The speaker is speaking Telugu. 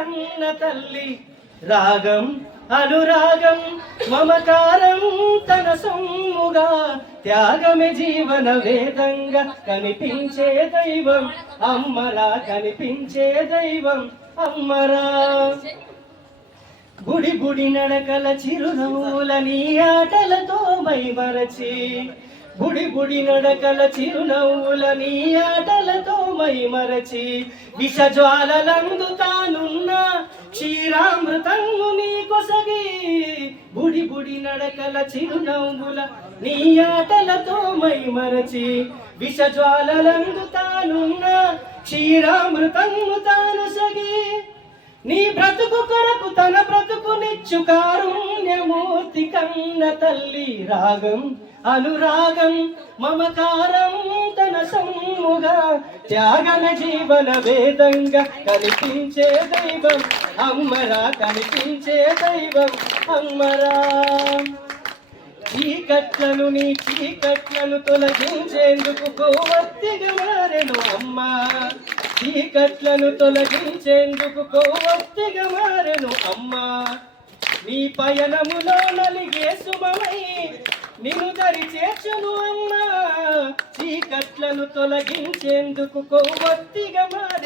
కన్న తల్లి రాగం అనురాగం మమకారం తన సొమ్ముగా త్యాగమే జీవన వేదంగా కనిపించే దైవం అమ్మరా కనిపించే దైవం అమ్మరా బుడి బుడి నడకల చిరునవ్వుల నీ ఆటలతో మైమరచి బుడి బుడి నడకల చిరునవ్వుల నీ ఆటలతో మైమరచి విషజ్వాలలందు తానున్న క్షీరామృతము నీ కొసగి బుడి బుడి నడకల చిరునవ్వుల నీ ఆటలతో మైమరచి విషజ్వాలలందు తానున్న క్షీరామృతము తాను సగి నీ బ్రతుకు కొరకు తన బ్రతుకు నిచ్చు కారుణ్యమూర్తి కన్న తల్లి రాగం అనురాగం మమకారం తన సొమ్ముగా త్యాగన జీవన వేదంగా కనిపించే దైవం అమ్మరా కనిపించే దైవం అమ్మరా చీకట్లను నీ చీకట్లను తొలగించేందుకు కొవ్వొత్తిగా మారెను అమ్మా చీకట్లను తొలగించేందుకు కొవ్వొత్తిగా మారెను అమ్మా నీ పయనములో నలిగే శుభమై నిన్ను దరి చేర్చును అమ్మా చీకట్లను తొలగించేందుకు కొవ్వొత్తిగా మారెను